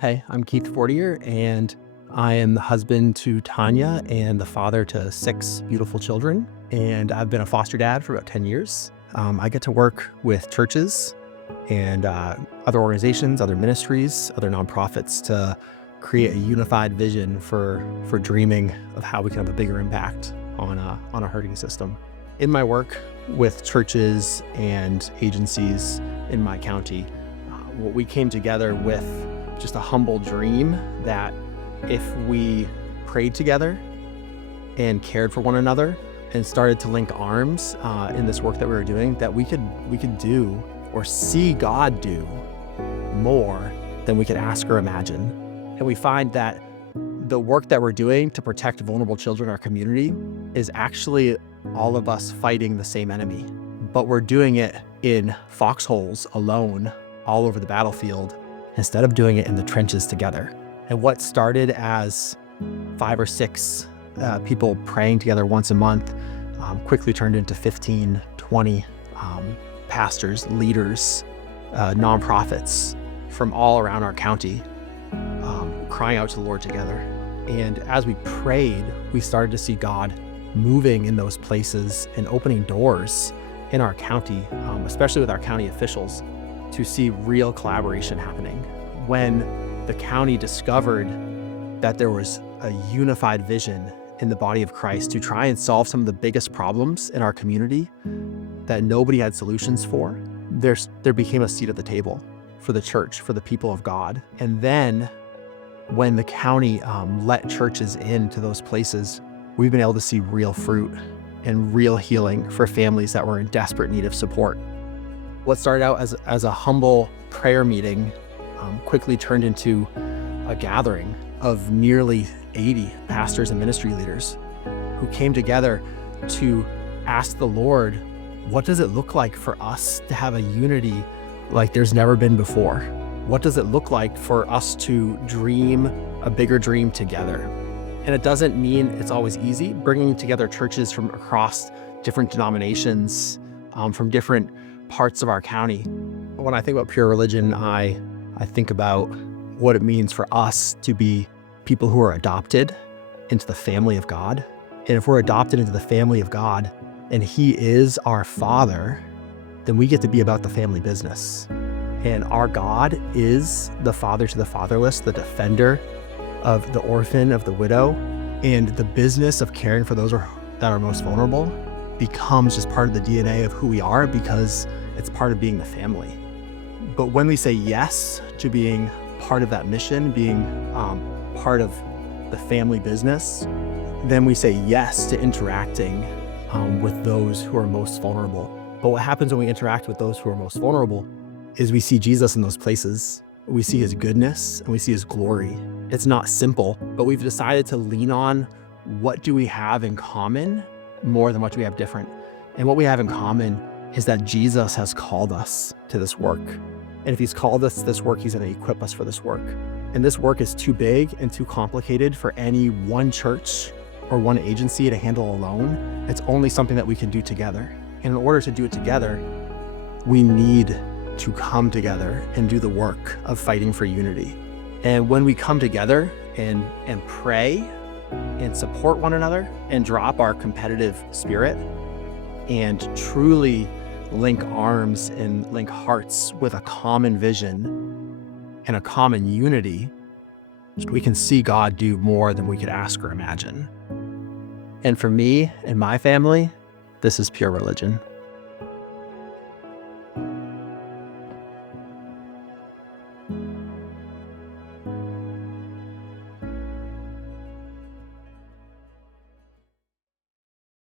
Hey, I'm Keith Fortier, and I am the husband to Tanya and the father to 6 beautiful children. And I've been a foster dad for about 10 years. I get to work with churches and other organizations, other ministries, other nonprofits to create a unified vision for dreaming of how we can have a bigger impact on a hurting system. In my work with churches and agencies in my county, we came together with just a humble dream that if we prayed together and cared for one another and started to link arms in this work that we were doing, that we could do or see God do more than we could ask or imagine. And we find that the work that we're doing to protect vulnerable children in our community is actually all of us fighting the same enemy, but we're doing it in foxholes alone all over the battlefield instead of doing it in the trenches together. And what started as 5 or 6 people praying together once a month quickly turned into 15, 20 pastors, leaders, nonprofits from all around our county crying out to the Lord together. And as we prayed, we started to see God moving in those places and opening doors in our county, especially with our county officials, to see real collaboration happening. When the county discovered that there was a unified vision in the body of Christ to try and solve some of the biggest problems in our community that nobody had solutions for, there became a seat at the table for the church, for the people of God. And then when the county let churches into those places, we've been able to see real fruit and real healing for families that were in desperate need of support. What started out as a humble prayer meeting quickly turned into a gathering of nearly 80 pastors and ministry leaders who came together to ask the Lord, what does it look like for us to have a unity like there's never been before? What does it look like for us to dream a bigger dream together? And it doesn't mean it's always easy. Bringing together churches from across different denominations, from different parts of our county. When I think about pure religion, I think about what it means for us to be people who are adopted into the family of God. And if we're adopted into the family of God and He is our Father, then we get to be about the family business. And our God is the father to the fatherless, the defender of the orphan, of the widow. And the business of caring for those that are most vulnerable becomes just part of the DNA of who we are because it's part of being the family. But when we say yes to being part of that mission, being part of the family business, then we say yes to interacting with those who are most vulnerable. But what happens when we interact with those who are most vulnerable is we see Jesus in those places. We see His goodness and we see His glory. It's not simple, but we've decided to lean on what do we have in common more than what do we have different. And what we have in common is that Jesus has called us to this work. And if He's called us to this work, He's going to equip us for this work. And this work is too big and too complicated for any one church or one agency to handle alone. It's only something that we can do together. And in order to do it together, we need to come together and do the work of fighting for unity. And when we come together and pray and support one another and drop our competitive spirit and truly link arms and link hearts with a common vision and a common unity, we can see God do more than we could ask or imagine. And for me and my family, this is pure religion.